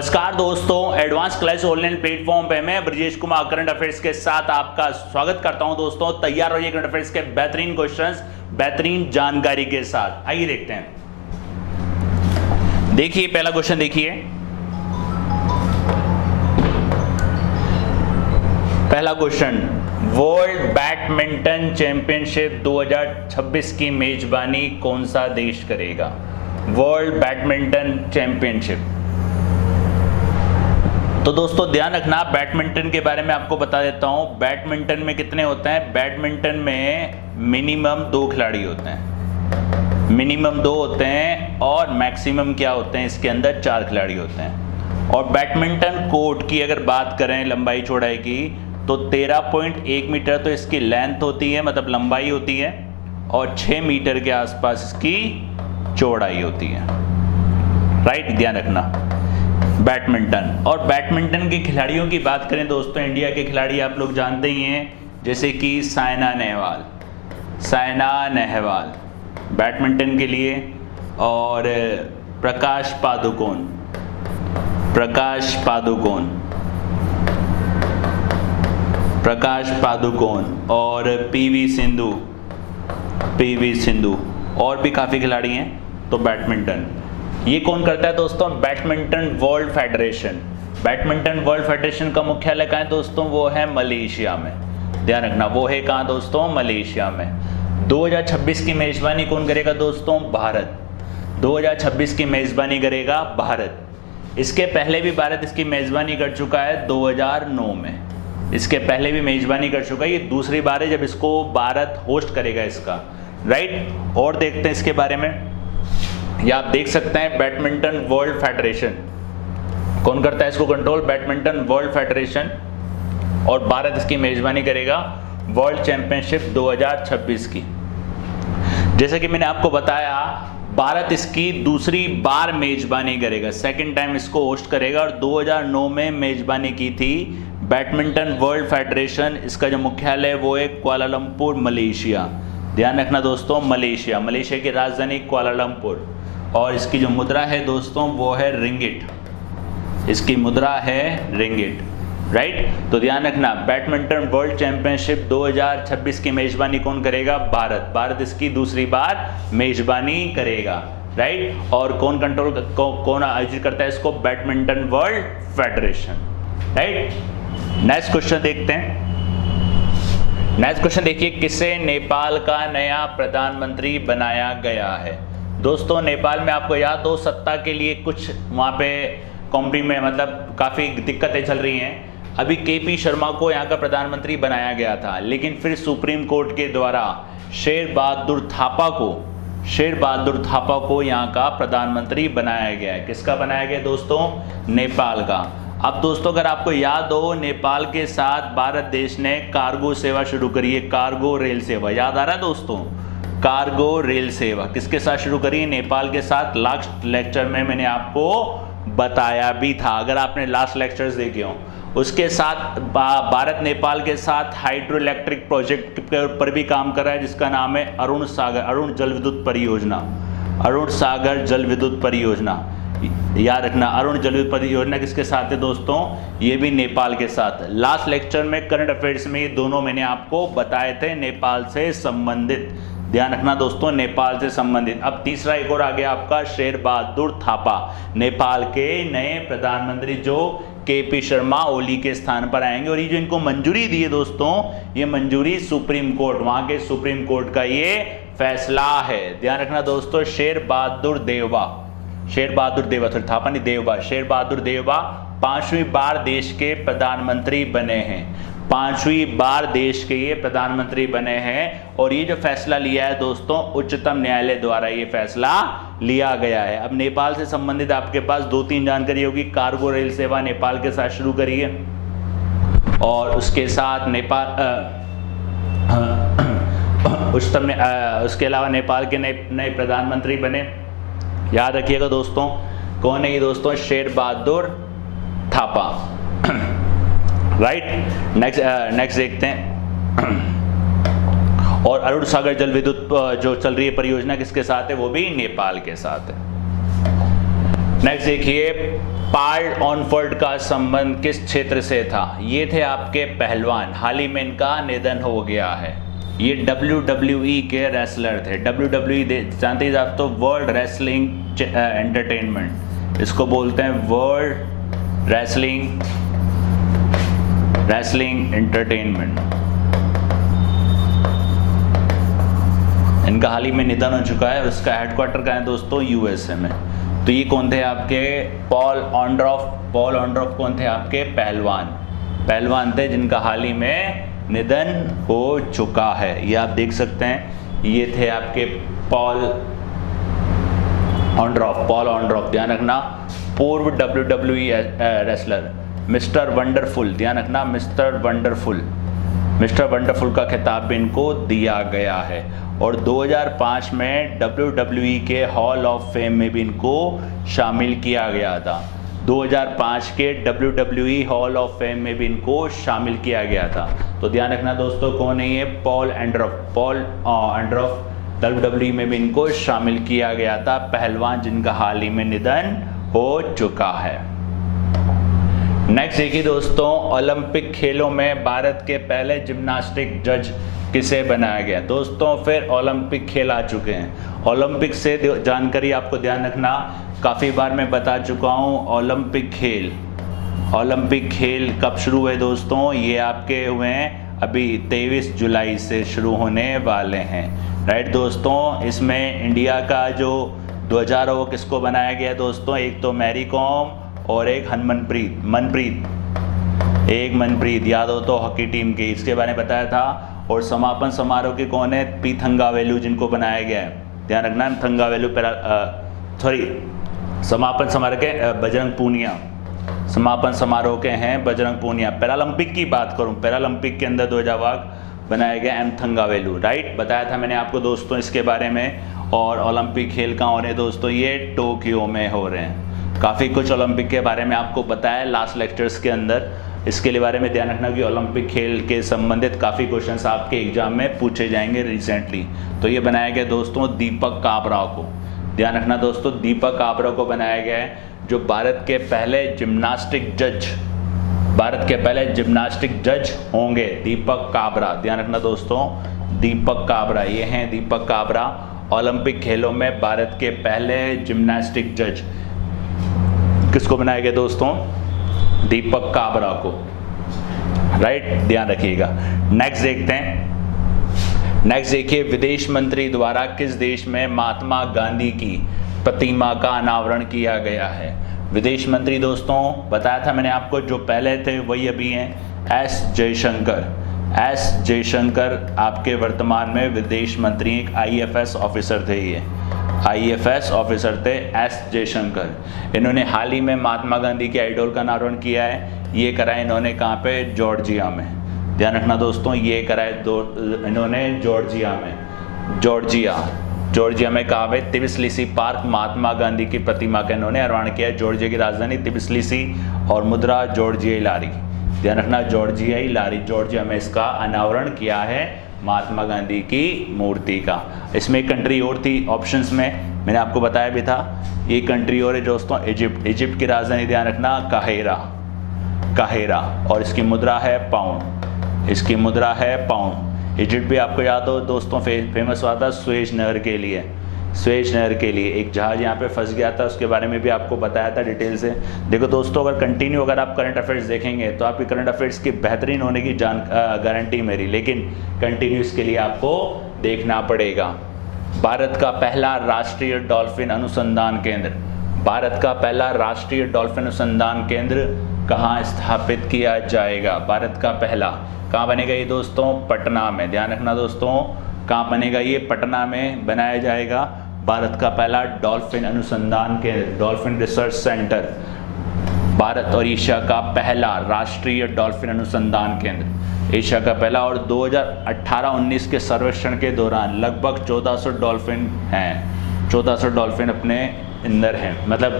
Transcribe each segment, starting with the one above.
नमस्कार दोस्तों, advance class online platform पे मैं ब्रजेश कुमार करंट अफेयर्स के साथ आपका स्वागत करता हूं। दोस्तों तैयार रहिए करंट अफेयर्स के बेहतरीन क्वेश्चंस बेहतरीन जानकारी के साथ। आइए देखते हैं। देखिए पहला क्वेश्चन देखिए। पहला क्वेश्चन, वर्ल्ड बैडमिंटन चैंपियनशिप 2026 की मेजबानी कौन सा देश करेगा? World badminton championship. तो दोस्तों ध्यान रखना, बैडमिंटन के बारे में आपको बता देता हूं। बैडमिंटन में कितने होते हैं? बैडमिंटन में मिनिमम 2 खिलाड़ी होते हैं, मिनिमम 2 होते हैं और मैक्सिमम क्या होते हैं? इसके अंदर 4 खिलाड़ी होते हैं। और बैडमिंटन कोर्ट की अगर बात करें लंबाई चौड़ाई की तो 13.1 मीटर तो इसकी लेंथ होती है, मतलब लंबाई होती है, और 6 मीटर के आसपास इसकी चौड़ाई होती है। राइट, ध्यान रखना। बैडमिंटन और बैडमिंटन के खिलाड़ियों की बात करें दोस्तों, इंडिया के खिलाड़ी आप लोग जानते ही हैं, जैसे कि साइना नेहवाल बैडमिंटन के लिए, और प्रकाश पादुकोण और पीवी सिंधु और भी काफ़ी खिलाड़ी हैं। तो बैडमिंटन ये कौन करता है दोस्तों? Badminton world federation. Badminton world federation का मुख्यालय कहाँ है दोस्तों? वो है मलेशिया में। ध्यान रखना, वो है कहाँ दोस्तों? मलेशिया में। 2026 की मेजबानी कौन करेगा दोस्तों? भारत। 2026 की मेजबानी करेगा भारत। इसके पहले भी भारत इसकी मेजबानी कर चुका है 2009 में। इसके पहले भी मेजबानी कर चुका है, ये दूसरी बार है जब इसको भारत होस्ट करेगा इसका। राइट, और देखते हैं इसके बारे में। या आप देख सकते हैं बैडमिंटन वर्ल्ड फेडरेशन कौन करता है इसको कंट्रोल? Badminton world federation. और भारत इसकी मेजबानी करेगा वर्ल्ड चैंपियनशिप 2026 की। जैसे कि मैंने आपको बताया, भारत इसकी दूसरी बार मेजबानी करेगा, सेकंड टाइम इसको होस्ट करेगा। और 2009 में मेजबानी की थी बैडमिंटन वर्ल्ड फेडरेशन। इसका जो मुख्यालय है वो है कुआलालंपुर, मलेशिया। ध्यान रखना दोस्तों, मलेशिया की राजधानी कुआलालंपुर। और इसकी जो मुद्रा है दोस्तों वो है रिंगिट। इसकी मुद्रा है रिंगिट। राइट, तो ध्यान रखना, बैडमिंटन वर्ल्ड चैंपियनशिप 2026 की मेजबानी कौन करेगा? भारत इसकी दूसरी बार मेजबानी करेगा। राइट, और कौन कंट्रोल कौन आयोजित करता है इसको? Badminton world federation. Right, next question देखते हैं। नेक्स्ट क्वेश्चन देखिए, किसे नेपाल का नया प्रधानमंत्री बनाया गया है? दोस्तों नेपाल में आपको याद हो, सत्ता के लिए कुछ वहाँ पे कॉम्प्री में मतलब काफ़ी दिक्कतें चल रही हैं। अभी केपी शर्मा को यहाँ का प्रधानमंत्री बनाया गया था, लेकिन फिर सुप्रीम कोर्ट के द्वारा शेर बहादुर थापा को यहाँ का प्रधानमंत्री बनाया गया है। किसका बनाया गया दोस्तों? नेपाल का। अब दोस्तों अगर आपको याद हो, नेपाल के साथ भारत देश ने कार्गो सेवा शुरू करी है, कार्गो रेल सेवा। याद आ रहा है दोस्तों? कार्गो रेल सेवा किसके साथ शुरू करी है? नेपाल के साथ। लास्ट लेक्चर में मैंने आपको बताया भी था, अगर आपने लास्ट लेक्चर्स देखे हो। उसके साथ भारत नेपाल के साथ हाइड्रो इलेक्ट्रिक प्रोजेक्ट पर भी काम कर रहा है, जिसका नाम है अरुण जल विद्युत परियोजना। याद रखना, अरुण जल विद्युत परियोजना किसके साथ है दोस्तों? ये भी नेपाल के साथ। लास्ट लेक्चर में करंट अफेयर्स में ये दोनों मैंने आपको बताए थे, नेपाल से संबंधित। ध्यान रखना दोस्तों, नेपाल से संबंधित। अब तीसरा एक और आ गया आपका, शेर बहादुर थापा, नेपाल के नए प्रधानमंत्री जो केपी शर्मा ओली के स्थान पर आएंगे। और ये जो इनको मंजूरी दी है दोस्तों, ये मंजूरी सुप्रीम कोर्ट, वहां के सुप्रीम कोर्ट का ये फैसला है। ध्यान रखना दोस्तों, शेर बहादुर देवबा, सॉरी थापा नहीं, देवबा, शेर बहादुर देवबा 5वीं बार देश के प्रधानमंत्री बने हैं। 5वीं बार देश के ये प्रधानमंत्री बने हैं। और ये जो फैसला लिया है दोस्तों, उच्चतम न्यायालय द्वारा ये फैसला लिया गया है। अब नेपाल से संबंधित आपके पास 2-3 जानकारी होगी। कार्गो रेल सेवा नेपाल के साथ शुरू करी है, और उसके साथ उसके अलावा नेपाल के नए प्रधानमंत्री बने। याद रखिएगा दोस्तों, कौन है ये दोस्तों? शेर बहादुर थापा। राइट, नेक्स्ट देखते हैं। और अरुण सागर जल विद्युत जो चल रही है परियोजना किसके साथ है? वो भी नेपाल के साथ है। नेक्स्ट देखिए, पार्ल ऑनफोर्ड का संबंध किस क्षेत्र से था? ये थे आपके पहलवान, हाल ही में इनका निधन हो गया है। ये WWE के रेसलर थे। WWE जानते ही आप तो वर्ल्ड रेसलिंग एंटरटेनमेंट, इसको बोलते हैं वर्ल्ड रेसलिंग एंटरटेनमेंट। इनका हाल ही में निधन हो चुका है। उसका हेडक्वार्टर कहाँ है दोस्तों? USA में। तो ये कौन थे आपके? पॉल ऑन्ड्रॉफ कौन थे आपके? पहलवान थे जिनका हाल ही में निधन हो चुका है। ये आप देख सकते हैं, ये थे आपके पॉल ऑन्ड्रॉफ, ध्यान रखना। पूर्व WWE रेसलर। मिस्टर वंडरफुल, ध्यान रखना, मिस्टर वंडरफुल का खिताब भी इनको दिया गया है। और 2005 में WWE के हॉल ऑफ फेम में भी इनको शामिल किया गया था। 2005 के WWE हॉल ऑफ फेम में भी इनको शामिल किया गया था। तो ध्यान रखना दोस्तों, कौन है ये? पॉल ऑन्ड्रॉफ। WWE में भी इनको शामिल किया गया था, पहलवान जिनका हाल ही में निधन हो चुका है। नेक्स्ट देखिए दोस्तों, ओलंपिक खेलों में भारत के पहले जिम्नास्टिक जज किसे बनाया गया? दोस्तों फिर ओलंपिक खेल आ चुके हैं। ओलंपिक से जानकारी आपको ध्यान रखना, काफ़ी बार मैं बता चुका हूँ। ओलंपिक खेल कब शुरू हुए दोस्तों? ये आपके हुए हैं अभी 23 जुलाई से शुरू होने वाले हैं, राइट दोस्तों। इसमें इंडिया का जो ध्वजा वो किसको बनाया गया दोस्तों? एक तो मैरी कॉम और एक मनप्रीत, याद हो तो हॉकी टीम की, इसके बारे में बताया था। और समापन समारोह के कौन है? पी थंगावेलु, जिनको बनाया गया है, ध्यान रखना। थंगावेलु समापन समारोह के बजरंग पूनिया, समापन समारोह के हैं बजरंग पूनिया। पैरालंपिक की बात करूं, पैरालंपिक के अंदर ध्वजावाहक बनाया गया एम थंगावेलु, राइट। बताया था मैंने आपको दोस्तों इसके बारे में। और ओलंपिक खेल कहाँ हो रहे हैं दोस्तों? ये टोक्यो में हो रहे हैं। काफ़ी कुछ ओलंपिक के बारे में आपको बताया लास्ट लेक्चर्स के अंदर। इसके लिए बारे में ध्यान रखना कि ओलंपिक खेल के संबंधित काफ़ी क्वेश्चंस आपके एग्जाम में पूछे जाएंगे रिसेंटली। तो ये बनाया गया दोस्तों दीपक काबरा को, ध्यान रखना दोस्तों, दीपक काबरा को बनाया गया है, जो भारत के पहले जिम्नास्टिक जज होंगे। दीपक काबरा, ध्यान रखना दोस्तों, दीपक काबरा, ये हैं दीपक काबरा। ओलंपिक खेलों में भारत के पहले जिम्नास्टिक जज किसको बनाया गया दोस्तों? दीपक काबरा को, राइट, ध्यान रखिएगा। नेक्स्ट देखते हैं। नेक्स्ट देखिए, विदेश मंत्री द्वारा किस देश में महात्मा गांधी की प्रतिमा का अनावरण किया गया है? विदेश मंत्री दोस्तों बताया था मैंने आपको, जो पहले थे वही अभी हैं, एस जयशंकर आपके वर्तमान में विदेश मंत्री, एक IFS ऑफिसर थे, ये IFS ऑफिसर थे एस जयशंकर। इन्होंने हाल ही में महात्मा गांधी के आइडोल का अनावरण किया है। ये करा है इन्होंने कहाँ पे? जॉर्जिया में, ध्यान रखना दोस्तों, ये करा है इन्होंने जॉर्जिया में कहा है तिबिस्लिसी पार्क महात्मा गांधी की प्रतिमा का इन्होंने अनावरण किया है। जॉर्जिया की राजधानी तिबिस्लिसी और मुद्रा जॉर्जियाई लारी, ध्यान रखना, जॉर्जिया में इसका अनावरण किया है महात्मा गांधी की मूर्ति का। इसमें एक कंट्री और थी ऑप्शंस में, मैंने आपको बताया भी था। ये कंट्री और है दोस्तों इजिप्ट की राजधानी ध्यान रखना काहिरा, और इसकी मुद्रा है पाउंड। इजिप्ट भी आपको याद हो दोस्तों फेमस हुआ था स्वेज नहर के लिए, एक जहाज यहाँ पे फंस गया था, उसके बारे में भी आपको बताया था डिटेल से। देखो दोस्तों, अगर आप करंट अफेयर्स देखेंगे तो आपकी करंट अफेयर्स की बेहतरीन होने की गारंटी मेरी, लेकिन कंटिन्यूस के लिए आपको देखना पड़ेगा। भारत का पहला राष्ट्रीय डॉल्फिन अनुसंधान केंद्र कहाँ स्थापित किया जाएगा? भारत का पहला कहाँ बनेगा ये दोस्तों? पटना में, ध्यान रखना दोस्तों, कहाँ बनेगा ये? पटना में बनाया जाएगा भारत का पहला डॉल्फिन अनुसंधान केंद्र, डॉल्फिन रिसर्च सेंटर। भारत और एशिया का पहला राष्ट्रीय डॉल्फिन अनुसंधान केंद्र, एशिया का पहला। और 2018-19 के सर्वेक्षण के दौरान लगभग 1400 डॉल्फिन हैं, 1400 डॉल्फिन अपने अंदर हैं, मतलब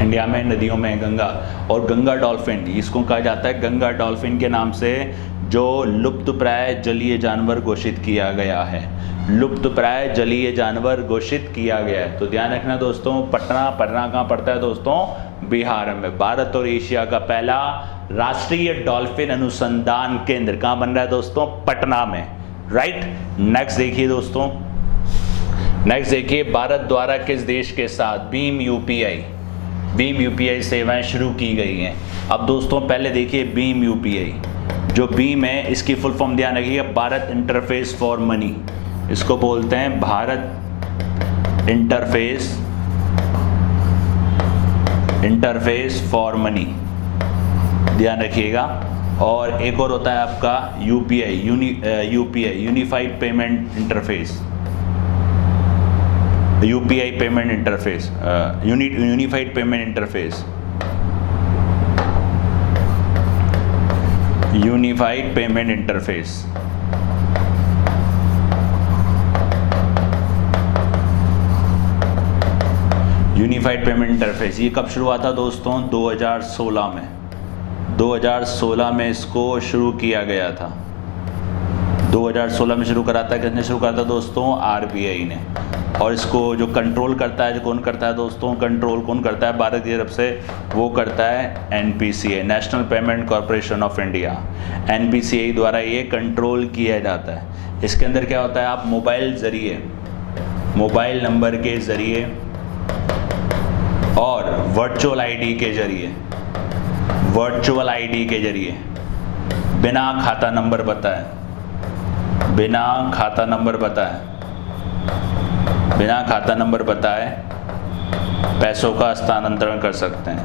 इंडिया में नदियों में गंगा डॉल्फिन, इसको कहा जाता है गंगा डॉल्फिन के नाम से जो लुप्तप्राय जलीय जानवर घोषित किया गया है, लुप्तप्राय जलीय जानवर घोषित किया गया है। तो ध्यान रखना दोस्तों, पटना कहाँ पड़ता है दोस्तों? बिहार में। भारत और एशिया का पहला राष्ट्रीय डॉल्फिन अनुसंधान केंद्र कहाँ बन रहा है दोस्तों? पटना में, राइट। नेक्स्ट देखिए दोस्तों, नेक्स्ट देखिए, भारत द्वारा किस देश के साथ भीम यूपीआई सेवाएं शुरू की गई हैं? अब दोस्तों पहले देखिए भीम यूपीआई, जो भीम है इसकी फुल फॉर्म ध्यान रखिएगा, भारत इंटरफेस फॉर मनी, इसको बोलते हैं भारत इंटरफेस फॉर मनी, ध्यान रखिएगा। और एक और होता है आपका UPI, unified payment interface, UPI payment interface, unified payment interface, unified payment interface. Unified payment interface ये कब शुरू हुआ था दोस्तों? 2016 में, 2016 में इसको शुरू किया गया था। 2016 में शुरू करा था, किसने शुरू करा था दोस्तों? आरबीआई ने। और इसको जो कंट्रोल करता है, जो कौन करता है दोस्तों? कंट्रोल कौन करता है भारत की तरफ से? वो करता है NPCI, national payment corporation of India. NPCI द्वारा ये कंट्रोल किया जाता है। इसके अंदर क्या होता है, आप मोबाइल नंबर के ज़रिए और वर्चुअल आईडी के ज़रिए, बिना खाता नंबर बताए पैसों का हस्तांतरण कर सकते हैं,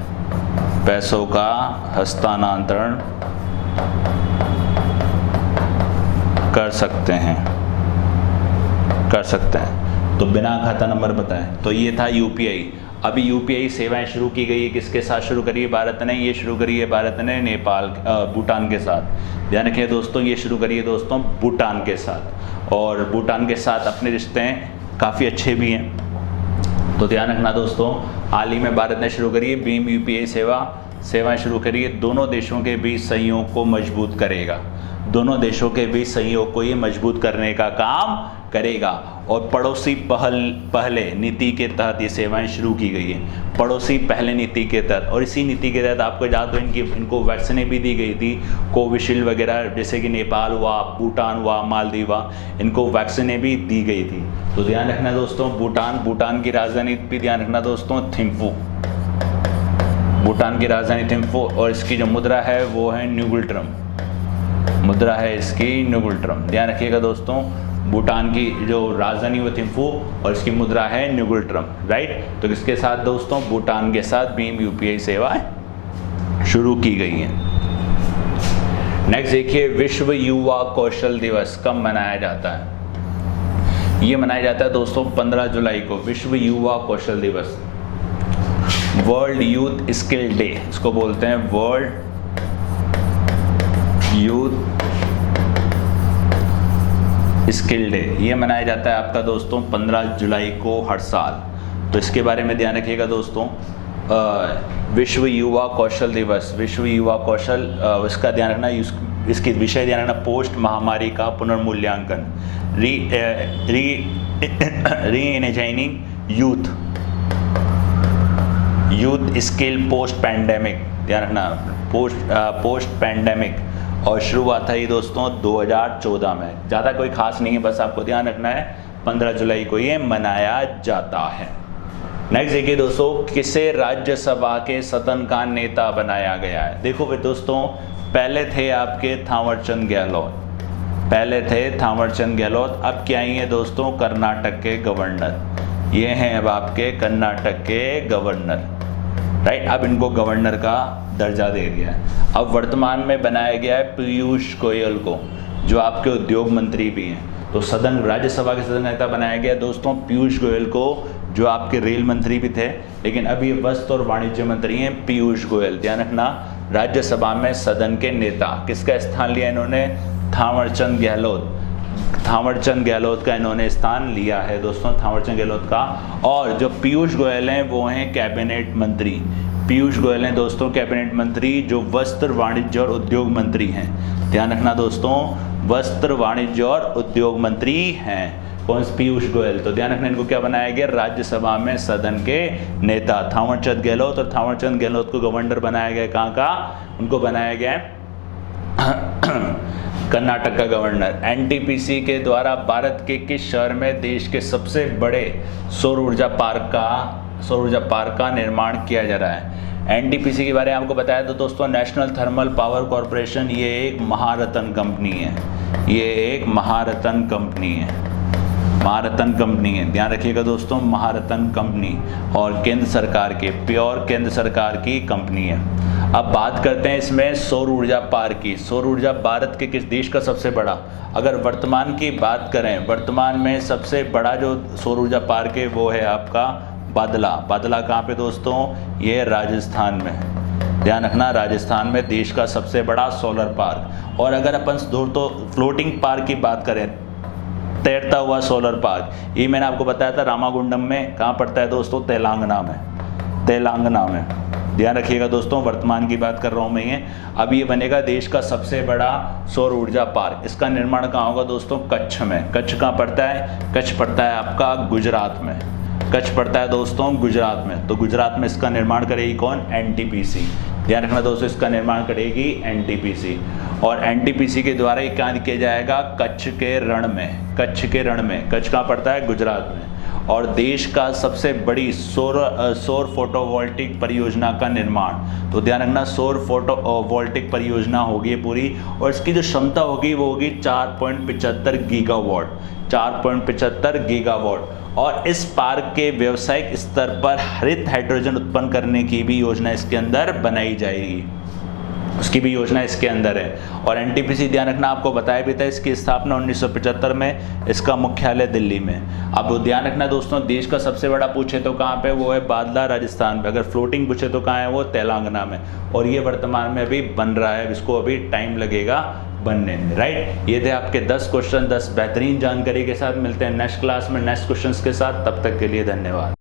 पैसों का हस्तांतरण कर सकते हैं। तो बिना खाता नंबर बताए, तो ये था यूपीआई। अभी यूपीआई सेवाएं शुरू की गई है, किसके साथ शुरू करी है भारत ने? ये शुरू करी है भारत ने भूटान के साथ। ध्यान रखिए दोस्तों, ये शुरू करी है दोस्तों भूटान के साथ, और भूटान के साथ अपने रिश्ते काफ़ी अच्छे भी हैं। तो ध्यान रखना दोस्तों, हाल ही में भारत ने शुरू करी है भीम यूपीआई सेवाएं शुरू करी है। दोनों देशों के बीच सहयोग को मजबूत करेगा, दोनों देशों के बीच सहयोग को ये मजबूत करने का काम करेगा। और पड़ोसी पहले नीति के तहत ये सेवाएं शुरू की गई है, पड़ोसी पहले नीति के तहत। और इसी नीति के तहत आपको याद हो इनको वैक्सीनें भी दी गई थी, कोविशील्ड वगैरह, जैसे कि नेपाल हुआ, भूटान हुआ, मालदीव हुआ, इनको वैक्सीनें भी दी गई थी। तो ध्यान रखना दोस्तों, भूटान की राजधानी भी ध्यान रखना दोस्तों, थिम्फू, भूटान की राजधानी थिम्फू। और इसकी जो मुद्रा है वो है न्यूगुल्ट्रम, मुद्रा है इसकी न्यूगुल्ट्रम। ध्यान रखिएगा दोस्तों, भूटान की जो राजधानी वो थिम्फू और इसकी मुद्रा है न्यूगुल्ट्रम, राइट। तो किसके साथ दोस्तों? भूटान के साथ भीम यूपीआई सेवाएं शुरू की गई हैं। नेक्स्ट देखिए, विश्व युवा कौशल दिवस कब मनाया जाता है? ये मनाया जाता है दोस्तों 15 जुलाई को, विश्व युवा कौशल दिवस, वर्ल्ड यूथ स्किल डे इसको बोलते हैं, वर्ल्ड यूथ स्किल डे। ये मनाया जाता है आपका दोस्तों 15 जुलाई को हर साल। तो इसके बारे में ध्यान रखिएगा दोस्तों, विश्व युवा कौशल दिवस, विश्व युवा कौशल, इसका ध्यान रखना, इसकी विषय ध्यान रखना, पोस्ट महामारी का पुनर्मूल्यांकन, री-एनर्जाइजिंग यूथ स्किल पोस्ट पैंडेमिक, ध्यान रखना, पोस्ट पैंडेमिक। और शुरुआत है ये दोस्तों 2014 में। ज़्यादा कोई खास नहीं है, बस आपको ध्यान रखना है 15 जुलाई को ये मनाया जाता है। नेक्स्ट देखिए दोस्तों, किसे राज्यसभा के सदन का नेता बनाया गया है? देखो भाई दोस्तों, पहले थे आपके थावरचंद गहलोत, अब क्या ही है दोस्तों? कर्नाटक के गवर्नर। ये हैं अब आपके कर्नाटक के गवर्नर, राइट। अब इनको गवर्नर का दर्जा दे दिया है। अब वर्तमान में बनाया गया है पीयूष गोयल को, जो आपके उद्योग मंत्री भी हैं। तो सदन, राज्यसभा के सदन नेता बनाया गया दोस्तों पीयूष गोयल को, जो आपके रेल मंत्री भी थे, लेकिन अभी वस्त्र और वाणिज्य मंत्री हैं पीयूष गोयल। ध्यान रखना, राज्यसभा में सदन के नेता किसका स्थान लिया इन्होंने? थावरचंद गहलोत का इन्होंने स्थान लिया है दोस्तों, थावरचंद गहलोत का। और जो पीयूष गोयल हैं वो हैं कैबिनेट मंत्री। पीयूष गोयल हैं दोस्तों कैबिनेट मंत्री जो वस्त्र वाणिज्य और उद्योग मंत्री हैं। ध्यान रखना दोस्तों, वस्त्र वाणिज्य और उद्योग मंत्री हैं कौन? पीयूष गोयल। तो ध्यान रखना, इनको क्या बनाया गया? राज्यसभा में सदन के नेता। थावरचंद गहलोत, और थावरचंद गहलोत को गवर्नर बनाया गया कहाँ का? उनको बनाया गया कर्नाटक का गवर्नर। एनटीपीसी के द्वारा भारत के किस शहर में देश के सबसे बड़े सौर ऊर्जा पार्क का निर्माण किया जा रहा है? एनटीपीसी के बारे में आपको बताया तो दोस्तों, नेशनल थर्मल पावर कॉरपोरेशन, ये एक महारत्न कंपनी है। ये एक महारत्न कंपनी है, महारत्न कंपनी है। ध्यान रखिएगा दोस्तों, महारत्न कंपनी, और केंद्र सरकार के, प्योर केंद्र सरकार की कंपनी है। अब बात करते हैं इसमें सौर ऊर्जा पार्क की। सौर ऊर्जा भारत के किस देश का सबसे बड़ा? अगर वर्तमान की बात करें, वर्तमान में सबसे बड़ा जो सौर ऊर्जा पार्क है वो है आपका बादला। बादला कहाँ पे दोस्तों? ये राजस्थान में। ध्यान रखना, राजस्थान में देश का सबसे बड़ा सोलर पार्क। और अगर अपन दोस्तों फ्लोटिंग पार्क की बात करें, तैरता हुआ सोलर पार्क, ये मैंने आपको बताया था रामागुंडम में। कहाँ पड़ता है दोस्तों? तेलंगाना में। तेलंगाना में। ध्यान रखिएगा दोस्तों, वर्तमान की बात कर रहा हूँ मैं ये। अब ये बनेगा देश का सबसे बड़ा सौर ऊर्जा पार्क। इसका निर्माण कहाँ होगा दोस्तों? कच्छ में। कच्छ कहाँ पड़ता है? कच्छ पड़ता है आपका गुजरात में। कच्छ पड़ता है दोस्तों गुजरात में। तो गुजरात में इसका निर्माण करेगी कौन? एनटीपीसी। ध्यान रखना दोस्तों, इसका निर्माण करेगी एनटीपीसी। और एनटीपीसी के द्वारा ये क्या किया जाएगा? कच्छ के रण में। कच्छ के रण में। कच्छ कहाँ पड़ता है? गुजरात में। और देश का सबसे बड़ी सौर फोटोवोल्टिक परियोजना का निर्माण। तो ध्यान रखना, सौर फोटोवोल्टिक परियोजना होगी पूरी, और इसकी जो क्षमता होगी वो होगी 4.75 गीगावाट। 4.75 गीगावाट। और इस पार्क के व्यावसायिक स्तर पर हरित हाइड्रोजन उत्पन्न करने की भी योजना इसके अंदर बनाई जाएगी। उसकी भी योजना इसके अंदर है। और एनटीपीसी, ध्यान रखना, आपको बताया भी था, इसकी स्थापना 1975 में, इसका मुख्यालय दिल्ली में। अब ध्यान रखना दोस्तों, देश का सबसे बड़ा पूछे तो कहाँ पे? वो है बादला, राजस्थान पे। अगर फ्लोटिंग पूछे तो कहाँ है? वो तेलंगाना में। और ये वर्तमान में अभी बन रहा है, इसको अभी टाइम लगेगा बनने में, राइट। ये थे आपके 10 क्वेश्चन, 10 बेहतरीन जानकारी के साथ। मिलते हैं नेक्स्ट क्लास में नेक्स्ट क्वेश्चंस के साथ। तब तक के लिए धन्यवाद।